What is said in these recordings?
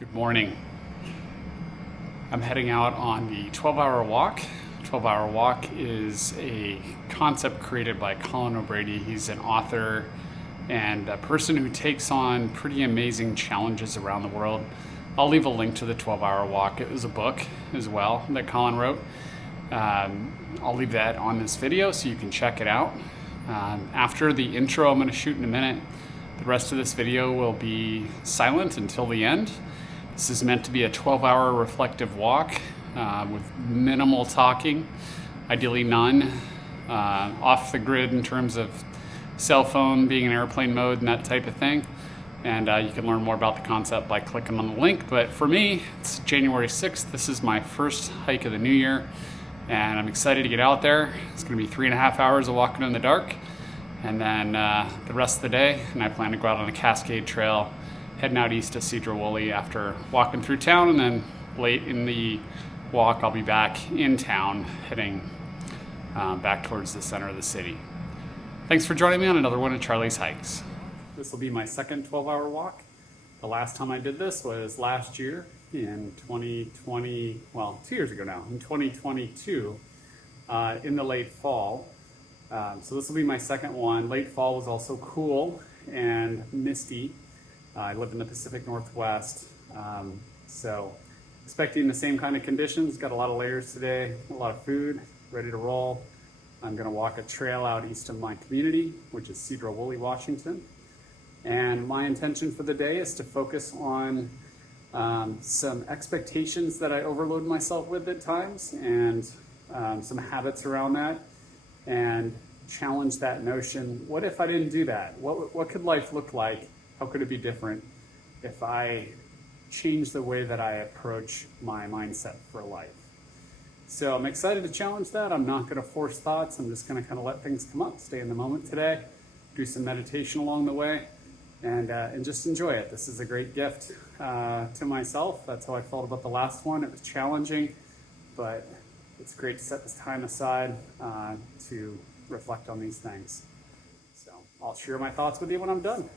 Good morning. I'm heading out on the 12-hour walk. 12-hour walk is a concept created by Colin O'Brady. He's an author and a person who takes on pretty amazing challenges around the world. I'll leave a link to the 12-hour walk. It was a book as well that Colin wrote. I'll leave that on this video so you can check it out. After the intro I'm going to shoot in a minute, the rest of this video will be silent until the end. This is meant to be a 12-hour reflective walk with minimal talking, ideally none, off the grid in terms of cell phone being in airplane mode and that type of thing. And you can learn more about the concept by clicking on the link. But for me, it's January 6th. This is my first hike of the new year, and I'm excited to get out there. It's going to be 3.5 hours of walking in the dark, and then the rest of the day, and I plan to go out on a Cascade Trail, heading out east to Sedro-Woolley after walking through town, and then late in the walk I'll be back in town, heading back towards the center of the city. Thanks for joining me on another one of Charlie's hikes. This will be my second 12-hour walk. The last time I did this was last year in 2020, well, 2 years ago now, in 2022, in the late fall. So this will be my second one. Late fall was also cool and misty. I live in the Pacific Northwest, so expecting the same kind of conditions. Got a lot of layers today, a lot of food, ready to roll. I'm going to walk a trail out east of my community, which is Sedro-Woolley, Washington. And my intention for the day is to focus on some expectations that I overload myself with at times, and some habits around that, and challenge that notion. What if I didn't do that? What could life look like? How could it be different if I change the way that I approach my mindset for life? So I'm excited to challenge that. I'm not going to force thoughts. I'm just going to kind of let things come up, stay in the moment today, do some meditation along the way, and just enjoy it. This is a great gift to myself. That's how I felt about the last one. It was challenging, but it's great to set this time aside to reflect on these things. So I'll share my thoughts with you when I'm done.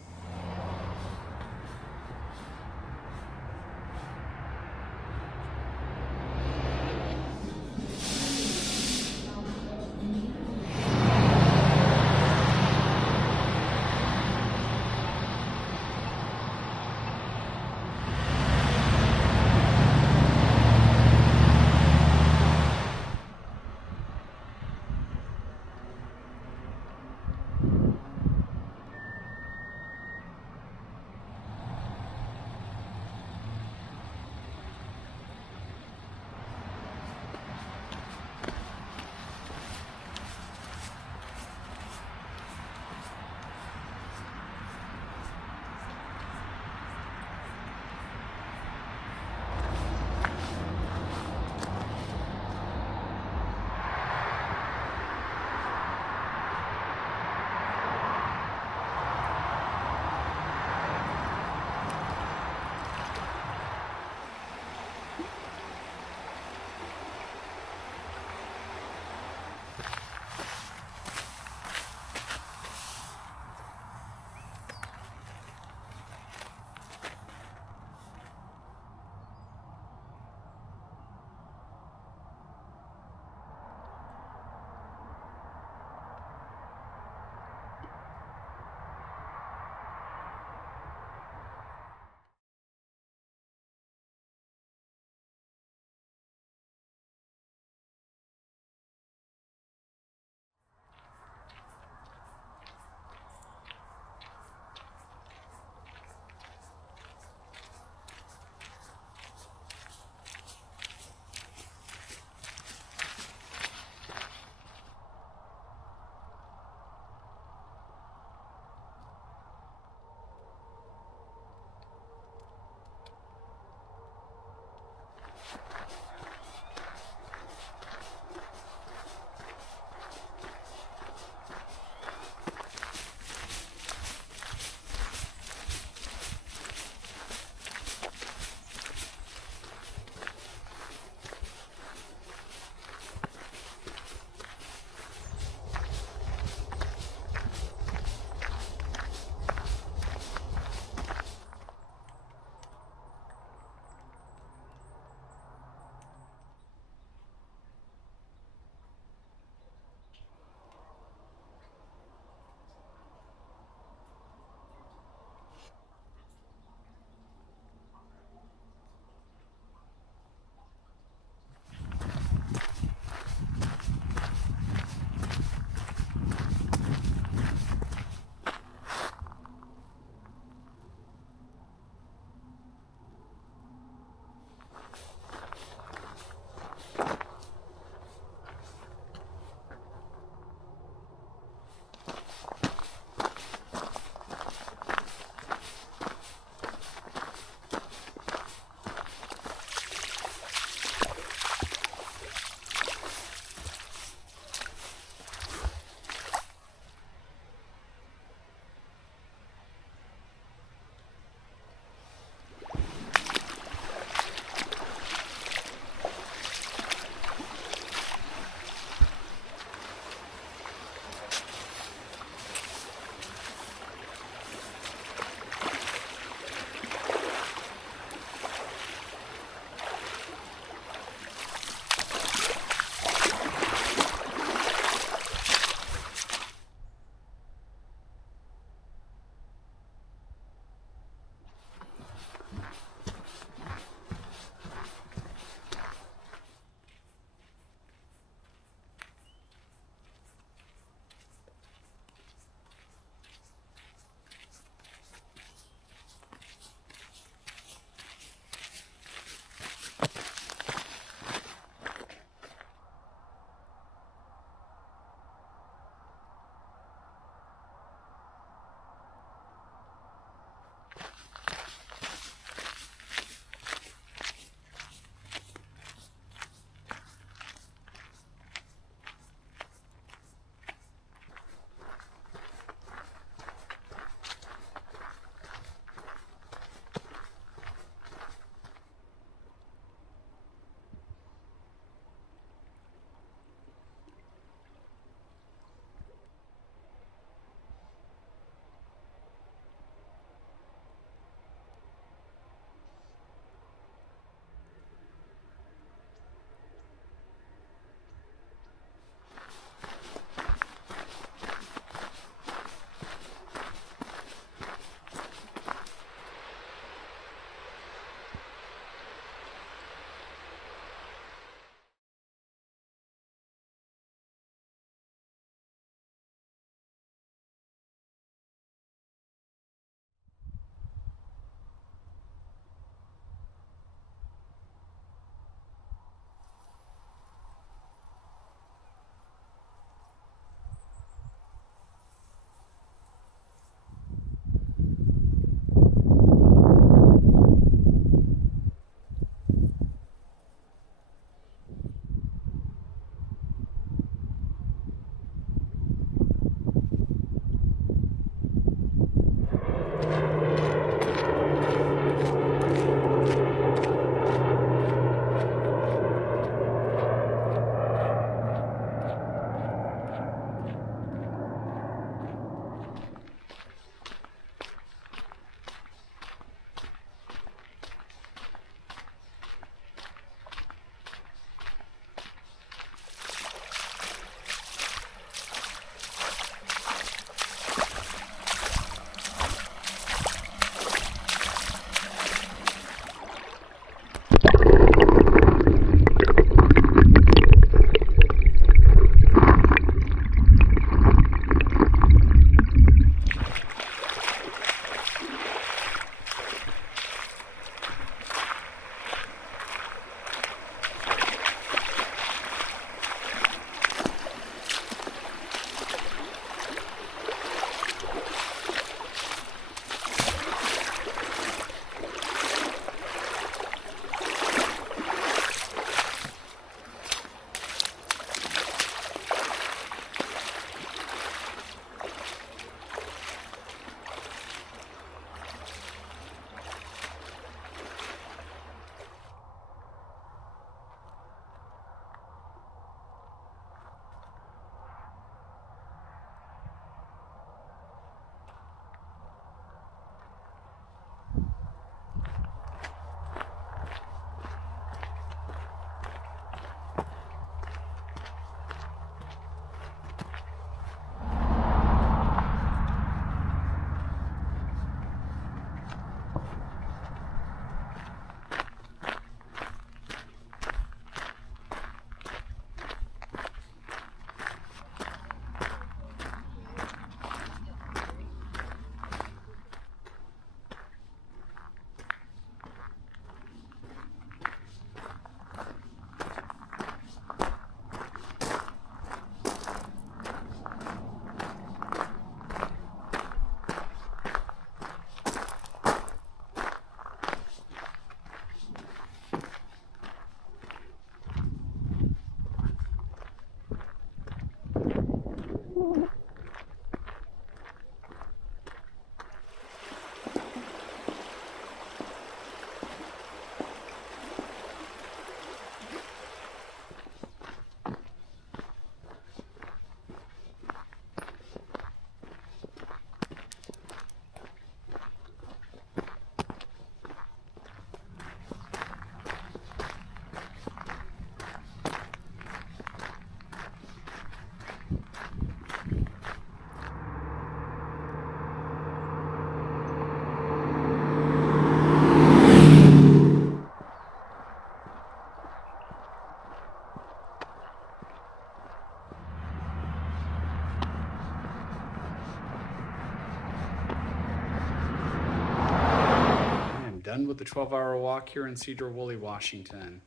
the 12-hour walk here in Sedro-Woolley, Washington.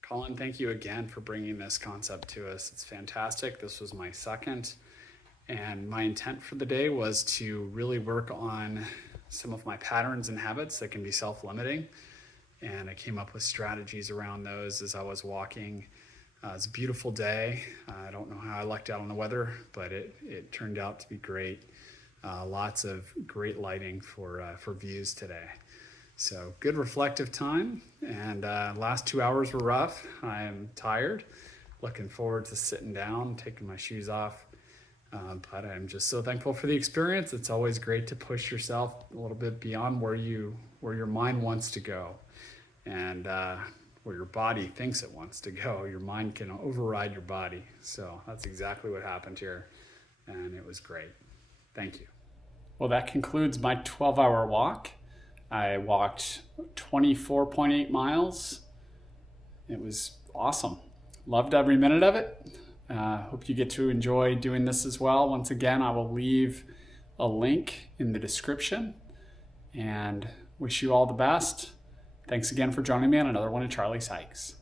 Colin, thank you again for bringing this concept to us. It's fantastic. This was my second, and my intent for the day was to really work on some of my patterns and habits that can be self-limiting, and I came up with strategies around those as I was walking. It's a beautiful day. I don't know how I lucked out on the weather, but it turned out to be great. Lots of great lighting for views today. So good reflective time, and last 2 hours were rough. I am tired. Looking forward to sitting down, taking my shoes off. But I'm just so thankful for the experience. It's always great to push yourself a little bit beyond where your mind wants to go, and where your body thinks it wants to go. Your mind can override your body. So that's exactly what happened here, and it was great. Thank you. Well, that concludes my 12-hour walk. I walked 24.8 miles. It was awesome. Loved every minute of it. Hope you get to enjoy doing this as well. Once again, I will leave a link in the description, and wish you all the best. Thanks again for joining me on another one of Charlie's Hikes.